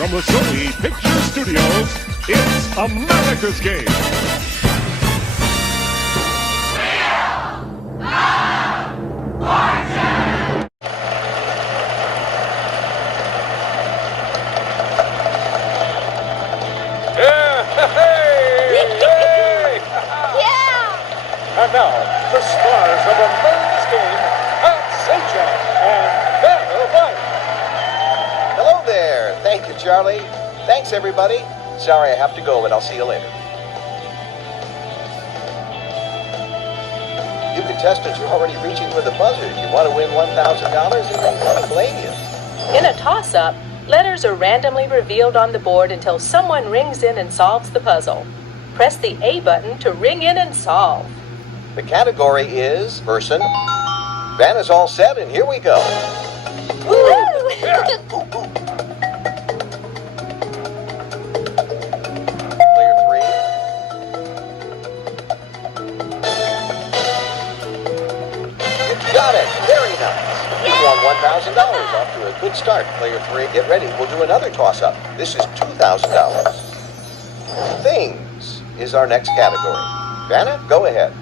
From the Sony Picture Studios, it's America's Game. And now, the stars of America's Game, Shinta and Gabi. Hello there. Thank you, Charlie. Thanks, everybody. Sorry I have to go, but I'll see you later. You contestants are already reaching for the buzzers. You want to win $1,000, and they won't blame you. In a toss-up, letters are randomly revealed on the board until someone rings in and solves the puzzle. Press the A button to ring in and solve. The category is person. Vanna's all set, and here we go. Player 3. You got it. Very nice. You won $1,000. Off to a good start. Player 3, get ready. We'll do another toss-up. This is $2,000. Things is our next category. Vanna, go ahead.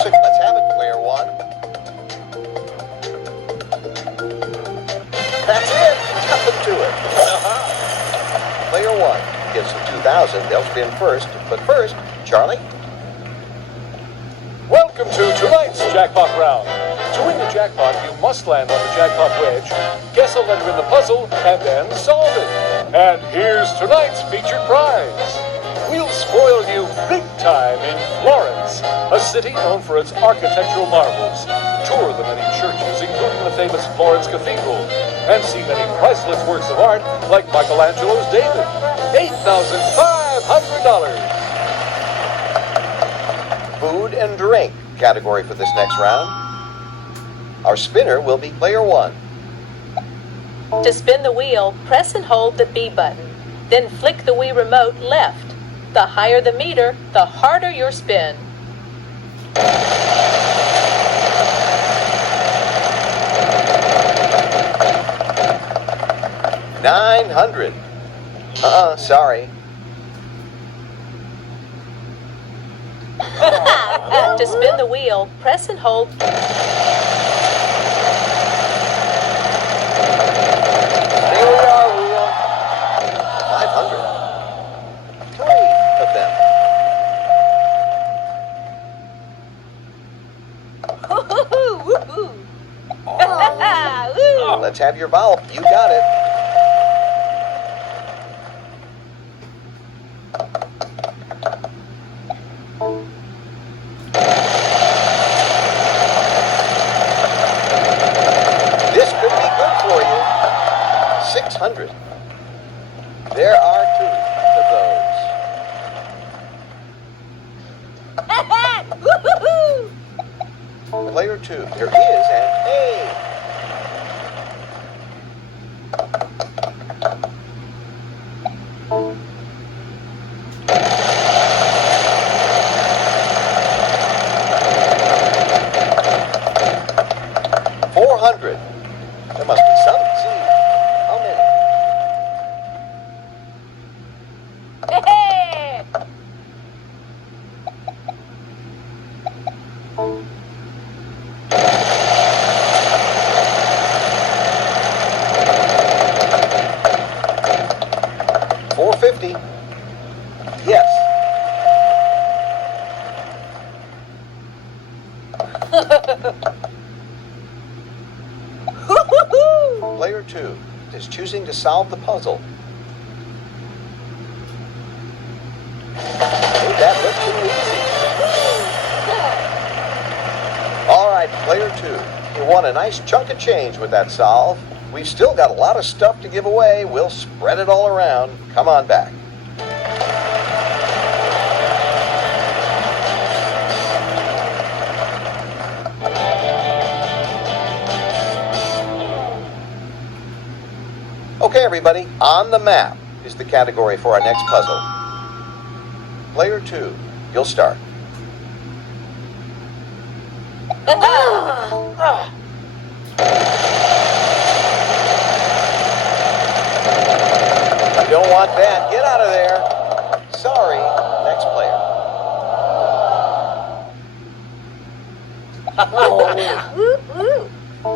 Let's have it, player 1. That's it. Nothing to it. Player 1 gets the 2,000. They'll spin first. But first, Charlie. Welcome to tonight's jackpot round. To win the jackpot, you must land on the jackpot wedge, guess a letter in the puzzle, and then solve it. And here's tonight's featured prize. We'll spoil you big time in Florence, a city known for its architectural marvels. Tour the many churches, including the famous Florence Cathedral, and see many priceless works of art like Michelangelo's David. $8,500. Food and drink category for this next round. Our spinner will be player 1. To spin the wheel, press and hold the B button. Then flick the Wii remote left. The higher the meter, the harder your spin. $900. Sorry. To spin the wheel, press and hold. Here we are, wheel. 500. 3 of them. Let's have your vowel. You got it. This could be good for you. 600. There are 2 of those. Player 2. There is an A. $400. There must be some Z. How many? $450. Yes. Player 2 is choosing to solve the puzzle. Made that look too easy. All right, player 2. You won a nice chunk of change with that solve. We've still got a lot of stuff to give away. We'll spread it all around. Come on back. Okay, everybody, on the map is the category for our next puzzle. Player 2, you'll start. You don't want that. Get out of there. Sorry. Next player.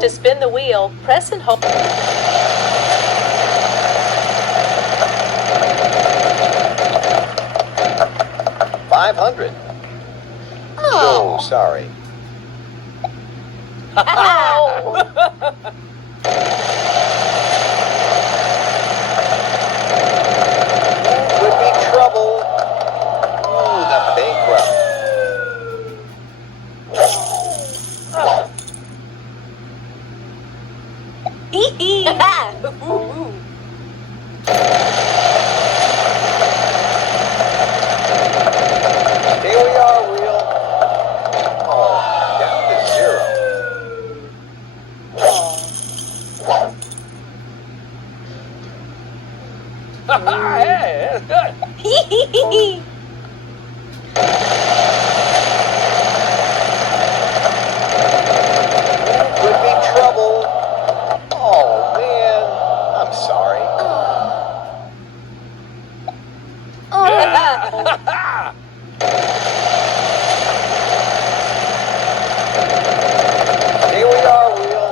To spin the wheel, press and hold. 500. No, sorry. Could be trouble. Ooh, the bankrupt. Here we are, Wheel. Oh, down to 0. Hey, that's good. Could be trouble. Oh, man. I'm sorry. Here we are, Wheel.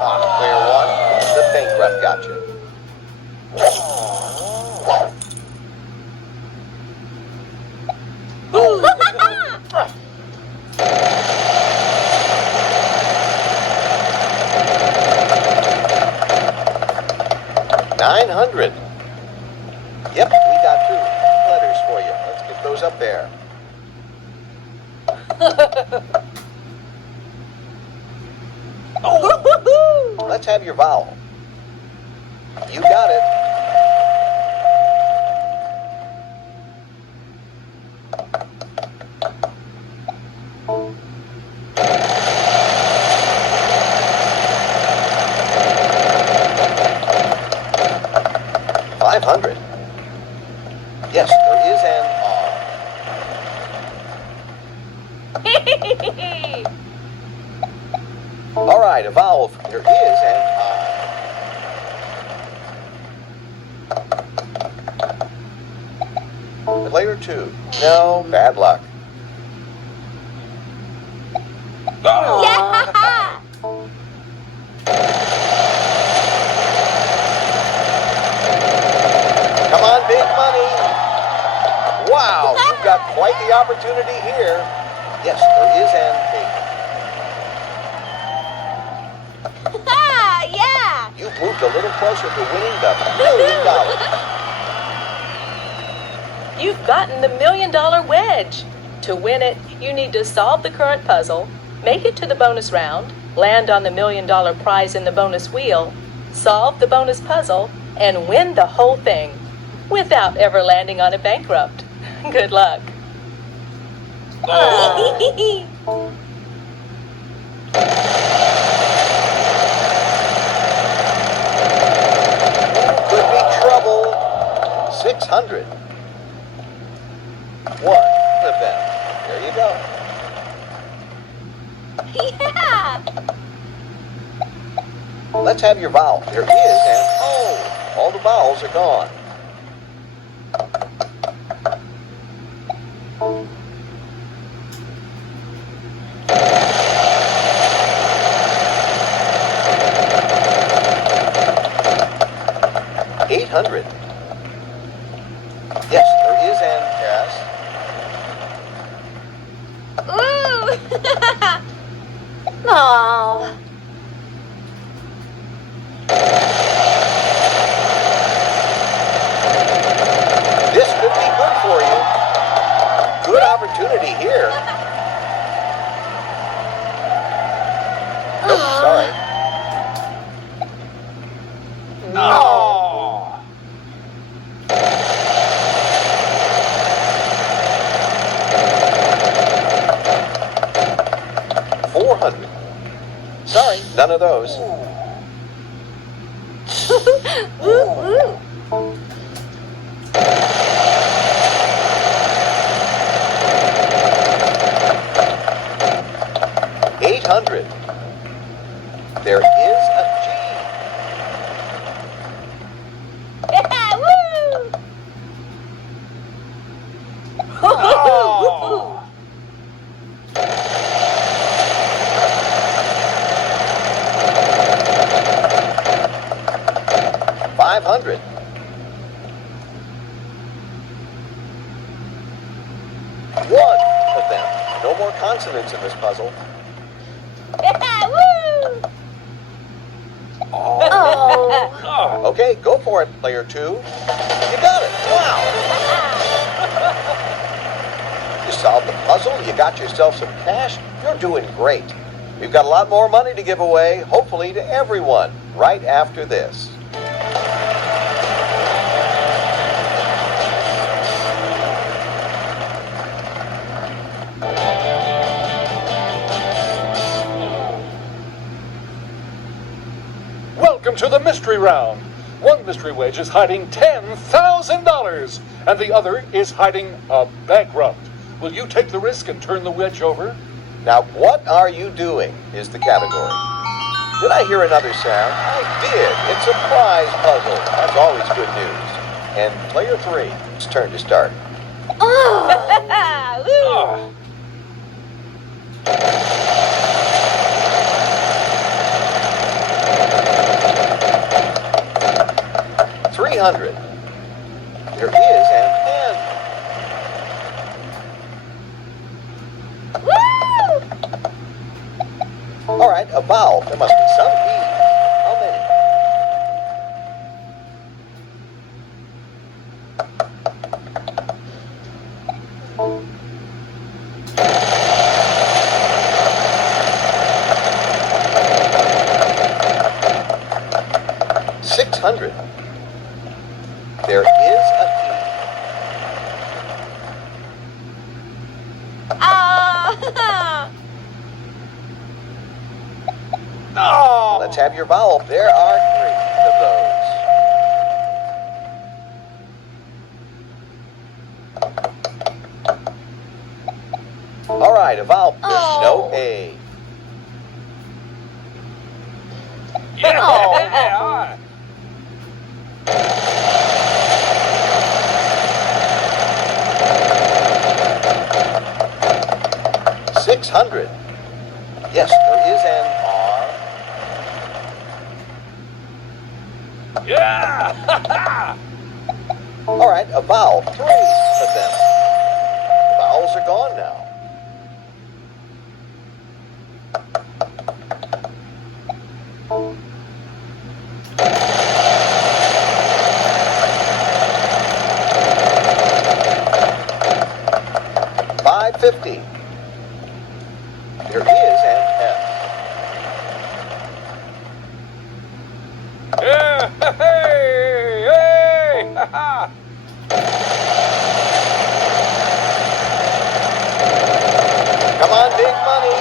Ah, clear one. The bankrupt got you. $900. Yep, we got 2 letters for you. Let's get those up there. Let's have your vowel. You got it. $500. Yes, there is an R. All right, a vowel. There is an I. Player 2. No, bad luck. Come on, big money. Wow, you've got quite the opportunity here. Yes, there is an Yeah! You've moved a little closer to winning the $1 million. You've gotten the $1 million wedge. To win it, you need to solve the current puzzle, make it to the bonus round, land on the $1 million prize in the bonus wheel, solve the bonus puzzle, and win the whole thing without ever landing on a bankrupt. Good luck. Could be trouble. 600. One of them. There you go. Yeah! Let's have your vowel. There is an O. All the vowels are gone. $800. Yes, there is an S. Ooh! Oh. This could be good for you. Good opportunity here. Nope, sorry. Oh. 400. Sorry, none of those. $800. There is a G. Oh. $500. One of them. No more consonants in this puzzle. Oh. Okay, go for it, player 2. You got it. Wow. You solved the puzzle. You got yourself some cash. You're doing great. We've got a lot more money to give away, hopefully to everyone, right after this. Welcome to the mystery round. One mystery wedge is hiding $10,000, and the other is hiding a bankrupt. Will you take the risk and turn the wedge over? Now, what are you doing is the category. Did I hear another sound? I did. It's a prize puzzle. That's always good news. And player 3, it's turn to start. Oh. 300. There is an N. All right, a vowel. There must be some E. How many? $600. There is a Oh. Let's have your vowel. There are 3 of those. All right, a vowel. There's no A. Yeah. 600. Yes, there is an R. Yeah. All right, a vowel. 3 of them. The vowels are gone now. $550. There is an F. Yeah. Hey. Hey. Come on, big money.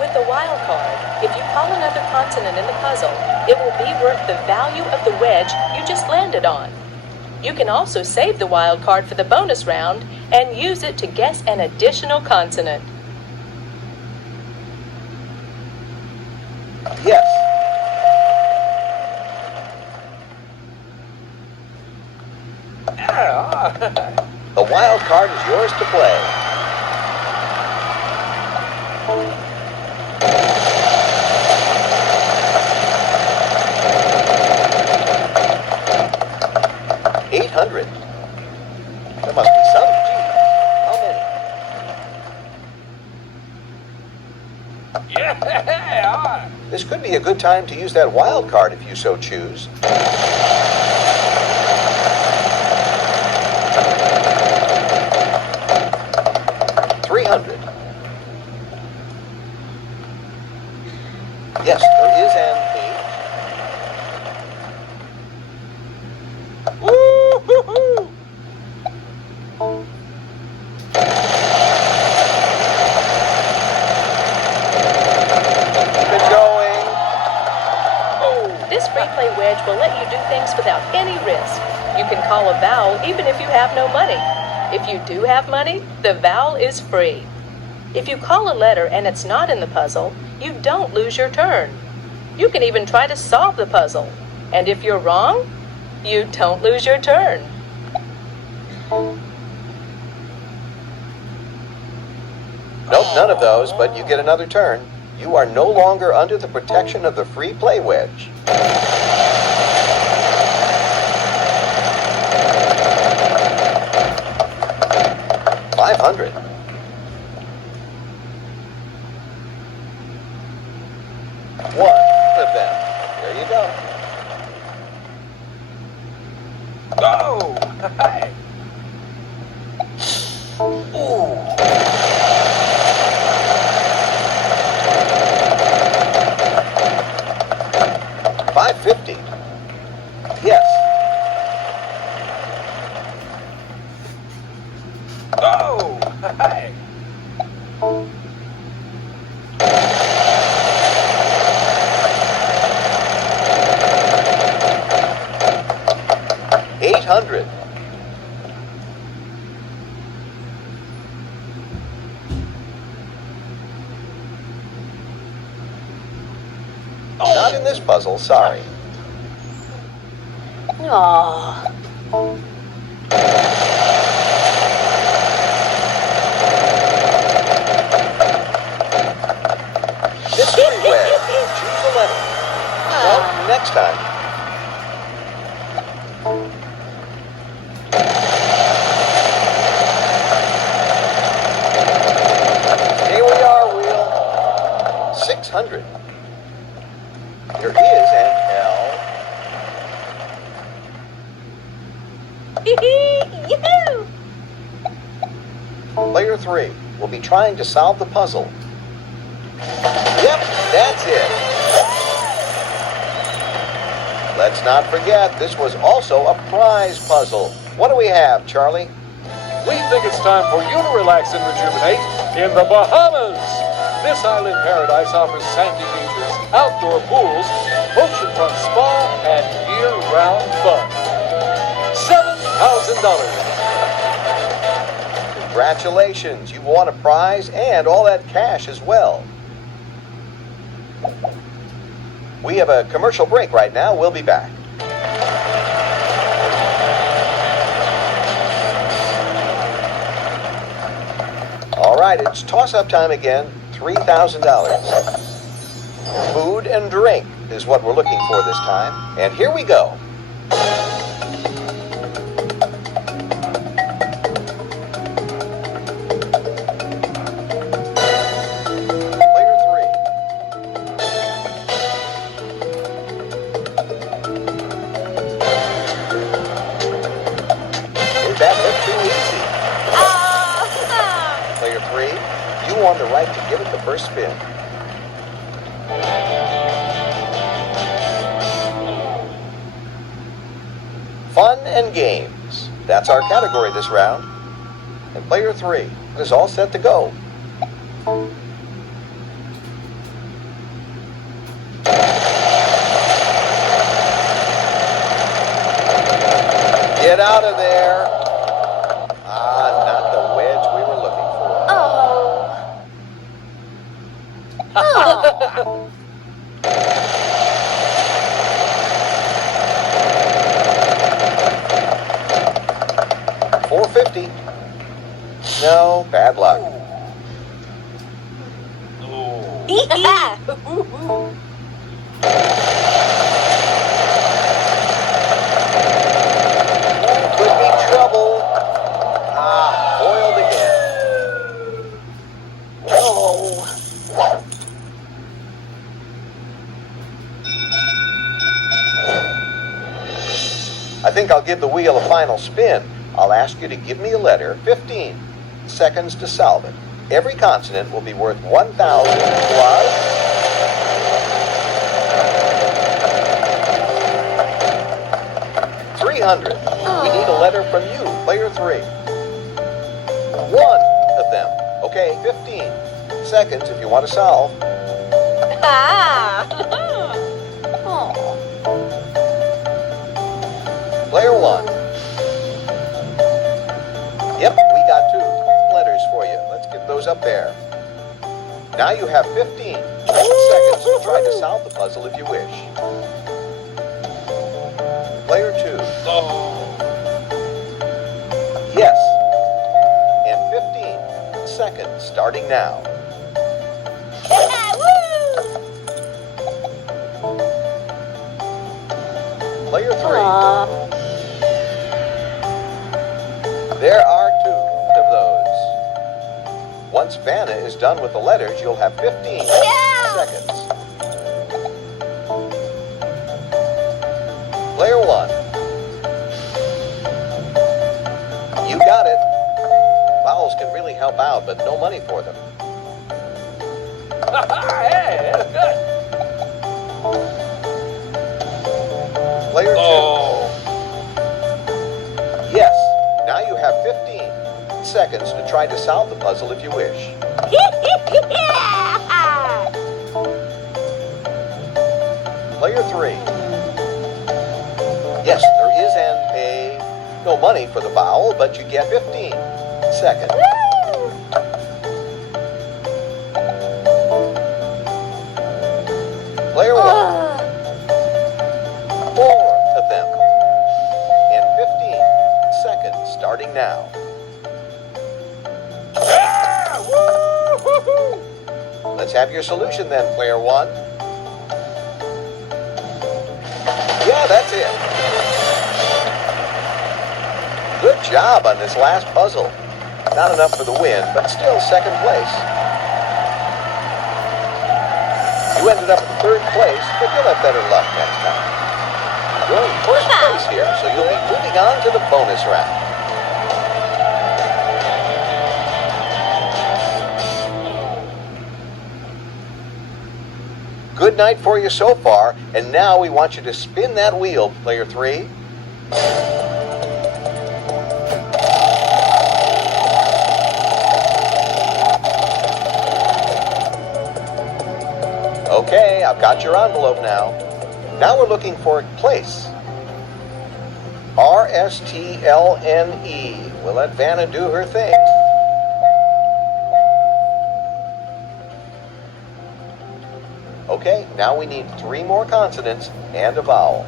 With the wild card, if you call another consonant in the puzzle, it will be worth the value of the wedge you just landed on. You can also save the wild card for the bonus round and use it to guess an additional consonant. Yes. The wild card is yours to play. $800. There must be some G. How many? Yeah. This could be a good time to use that wild card if you so choose. $300. Yes, there is an H. Woo-hoo-hoo. Keep it going. This free play wedge will let you do things without any risk. You can call a vowel even if you have no money. If you do have money, the vowel is free. If you call a letter and it's not in the puzzle, you don't lose your turn. You can even try to solve the puzzle. And if you're wrong, you don't lose your turn. Nope, none of those, but you get another turn. You are no longer under the protection of the free play wedge. $500. One of them. There you go. Oh! Hey! Ooh. $550. Yes. Oh! Hey! $800. Not in this puzzle, sorry. Aww. Mystery wedge. Choose a letter. Well, next time. Here we are, wheel. 600. There is an L. Yahoo! Player 3 will be trying to solve the puzzle. Yep, that's it. Let's not forget, this was also a prize puzzle. What do we have, Charlie? We think it's time for you to relax and rejuvenate in the Bahamas. This island paradise offers sandy beaches, outdoor pools, oceanfront spa, and year-round fun. $7,000. Congratulations, you've won a prize and all that cash as well. We have a commercial break right now. We'll be back. All right, it's toss-up time again. $3,000. Food and drink is what we're looking for this time. And here we go. Player 3. Did that look too easy? Player 3, you won the right to give it the first spin. Fun and games. That's our category this round. And player 3 is all set to go. Get out of there. Ah, not the wedge we were looking for. Oh. $450. No, bad luck. Could be trouble. Ah, foiled again. Oh. I think I'll give the wheel a final spin. I'll ask you to give me a letter, 15 seconds to solve it. Every consonant will be worth 1,000 plus. $300. We need a letter from you, player 3. One of them. Okay, 15 seconds if you want to solve. Ah. Oh. Player 1. Yep, we got 2 letters for you. Let's get those up there. Now you have 15 seconds to try to solve the puzzle if you wish. Player 2. Yes. And 15 seconds starting now. Player 3. There are 2 of those. Once Vanna is done with the letters, you'll have 15 seconds. Player 1. You got it. Vowels can really help out, but no money for them. Hey, that's good. Player 2. Yes. Now you have 15 seconds to try to solve the puzzle if you wish. Player 3. Yes, there is no money for the vowel, but you get 15 seconds. Player 1. 4 of them. In 15 seconds, starting now. Let's have your solution then, Player 1. Yeah, that's it. Good job on this last puzzle. Not enough for the win, but still second place. You ended up in 3rd place, but you'll have better luck next time. You're in 1st place here, so you'll be moving on to the bonus round. Good night for you so far, and now we want you to spin that wheel, Player 3. Okay, I've got your envelope now. Now we're looking for place. R-S-T-L-N-E. We'll let Vanna do her thing. Okay, now we need 3 more consonants and a vowel.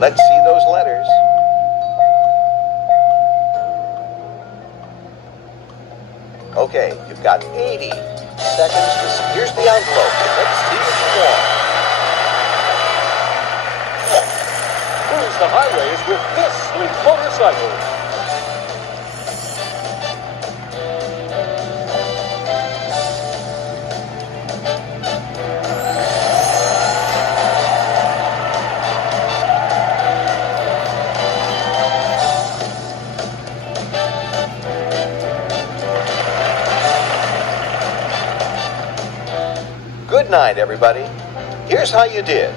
Let's see those letters. Okay, you've got 80 seconds to see. Here's the envelope. Let's see what you want. Cruise the highways with this sleek motorcycle. Good night, everybody. Here's how you did.